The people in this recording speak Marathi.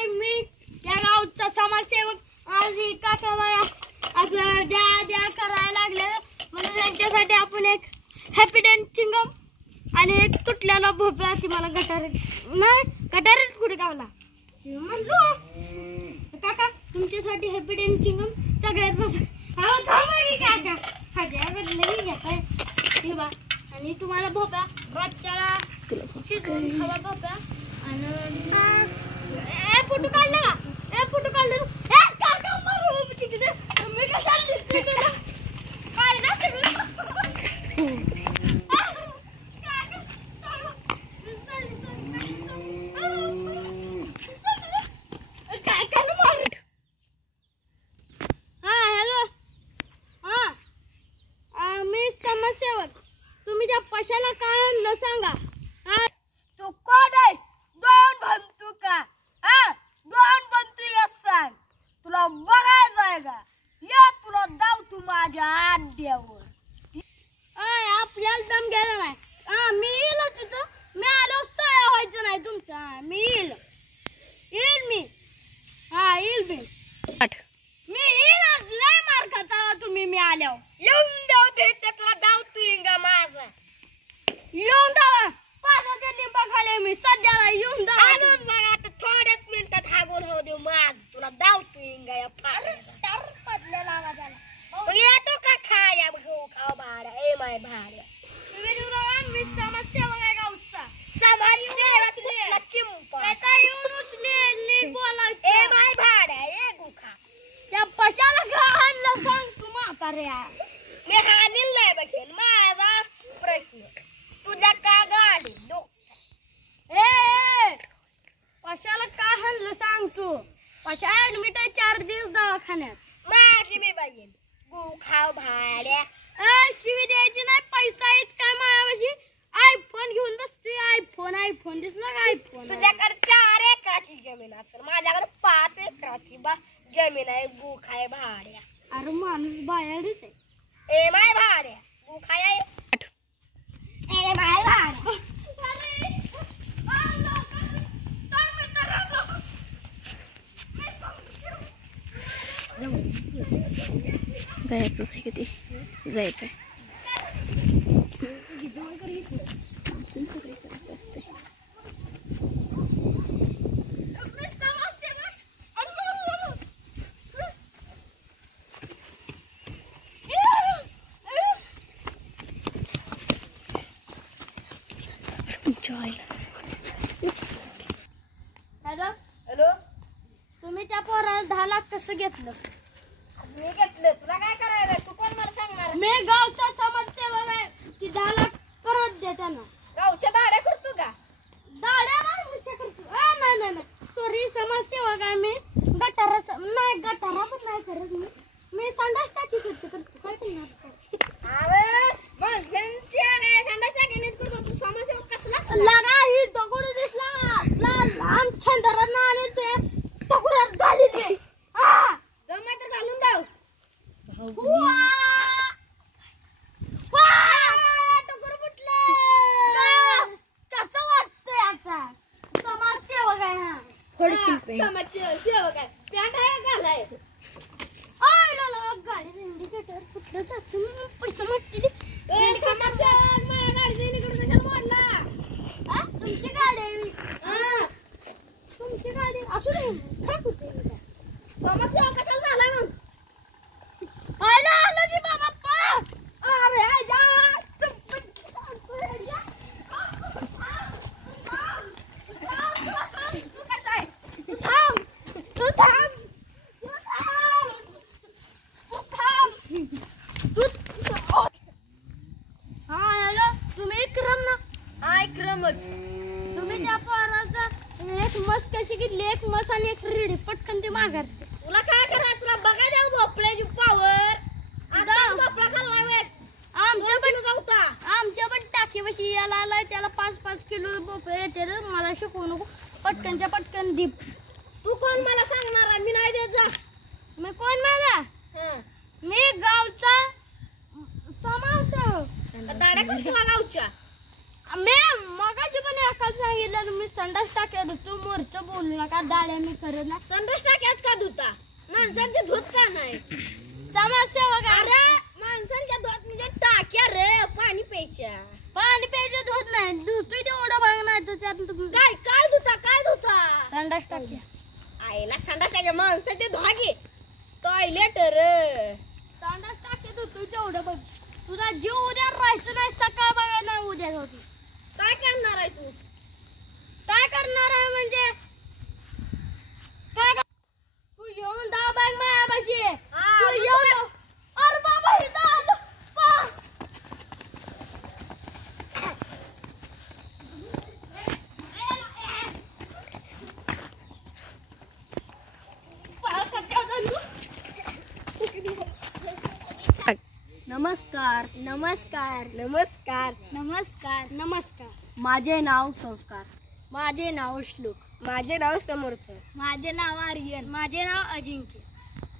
आहे मी या गावचा समाजसेवक। आज काका बाया असं द्या द्या करायला लागले म्हणून त्यांच्यासाठी आपण एक हॅपी डेंट चिंगम आणि एक तुटलेला भोपळा ती मला गटारीत कुठे गावला म्हणलो काका तुमच्यासाठी हॅपी डेंट चिंगम सगळ्यात बस काका खाज्या बदले घेताय हे बा आणि तुम्हाला भोपळा रोजच्याला शिजवून खावा भोपळा आणि फोटो काढला का फोटो काढला काका मारू तिकडे मी काय चालली काय ना तुम्ही त्या पशाला काय आणलं सांगा तू कोण आहे दोन बनतू का दोन बनतू सांग तुला बघायचं आहे का या तुला दाव तू माझ्या आड्यावर आपल्याला दम गेला नाही मी येईल तिथं मी आलो सया व्हायचं नाही तुमचं मी येईल मी येईल मी येईल लय मार खाता तुम्ही मी आल्यावर येऊन देऊ दे तुला दाव तू इंगा माझा येऊन दावा पाण्याचे लिंबा खाले मी सध्याला येऊन दावा आजच बघ आता थोड्याच मिनिटात हागून हो देऊ माझ तुला दाव तू इंगा या पडलेला आवाज आला मग येतो का खाया गहू खाव भाड्या ए माय भाड्या तुम्ही देऊ मी समाजसेवक आहे गावचा समाजसेवा चिंपा आता येऊन उचले नीट बोलायचं ए माय भाड्या ए गहू खा त्या पशाला का आणलं सांग तू म्हाताऱ्या मी हानील नाही बघेन माझा प्रश्न तुझ्या का गाडी पशाला का आणलं सांग तू पशा ऍडमिट आहे 4 दिवस दवाखान्यात माझी मी बघेन गहू खाव भाड्या शिवी द्यायची नाही पैसा येत काय मायापाशी आयफोन घेऊन बसतोय आयफोन दिसला का आयफोन तुझ्याकडे 4 एकराची जमीन असेल माझ्याकडे 5 एकराची जमीन आहे गहू खाय भाड्या अरे माणूस बाहेरच आहे ए माय भाड्या गहू खाय ए माय भाड्या जायचं आहे किती जायचं आहे हॅलो तुम्ही त्या पोराला 10 लाख कसं घेतलं मी घेतलं तुला काय करायला तू कोण मला सांगणार मी गावचा समाजसेवक आहे की 10 लाख परत द्या त्यांना गावच्या दाड्या करतो का दाड्या नाही सॉरी समाजसेवक आहे मी गटारा पण नाही करत मी संडास टाकी करतो काय करणार अरे मग संडास टाकी नीट करतो तू समाजसेवक कसला लगा ही दगड दिसला लहान छंदरात आणि ते दगडात घालीले जमाय तर घालून दाव टोकर फुटले कसं वाटतंय आता समाजसेवक आहे समाजसेवक आहे पॅन्ट आहे घालाय गाडी इंडिकेटर कुठलं जातो म्हणून पैसे मागतील समाजसेवक माझ्या गाडीचा इंडिकेटर कशाला मोडला तुमची गाडी आहे तुमची गाडी असू दे काय होते समाजसेवक कशाला झालाय मग आलो की बाबा अरे तुम्ही त्या पोराचा एक मस कशी घेतली एक मस आणि एक रेडी पटकन ती माघारते तुला काय करा तुला बघा द्या भोपळ्याची पावर आता भोपळा खाल्ला वेळ आमच्या पण टाकीवशी याला आलाय त्याला 5-5 किलो भोपळे येते रे मला शिकवू नको पटकनच्या पटकन दीप तू कोण मला सांगणार मी नाही देत जा मी कोण मला मी गावचा समाजसेवक दाड्या करतो गावच्या मी मगाशी पण एकाच सांगितलं पहिलं मी संडास टाक्या धुतो मोरचं बोलू नका डाळ्या मी करत ना संडास टाक्याच का धुता माणसांचे धुत का नाही समाजसेवक अरे माणसांच्या धुत म्हणजे टाक्या रे पाणी प्यायच्या पाणी प्यायचं धुत नाही धुतोय तेवढं बघणार त्यात तुम्ही काय धुता संडास टाक्या आईला संडास टाक्या माणसाचे धागे टॉयलेट रे संडास टाक्या धुतोय तेवढं बघ तुझा जीव उद्या राहायचं नाही सकाळ बघा नाही उद्या होती काय करणार आहे तू काय करणार आहे म्हणजे काय तू येऊन दहा बॅग मायापाशी तू येऊन अरे बाबा इथं आलो पा नमस्कार नमस्कार नमस्कार नमस्कार नमस्कार माझे नाव संस्कार माझे नाव श्लोक माझे नाव समर्थ माझे नाव आर्यन माझे नाव अजिंक्य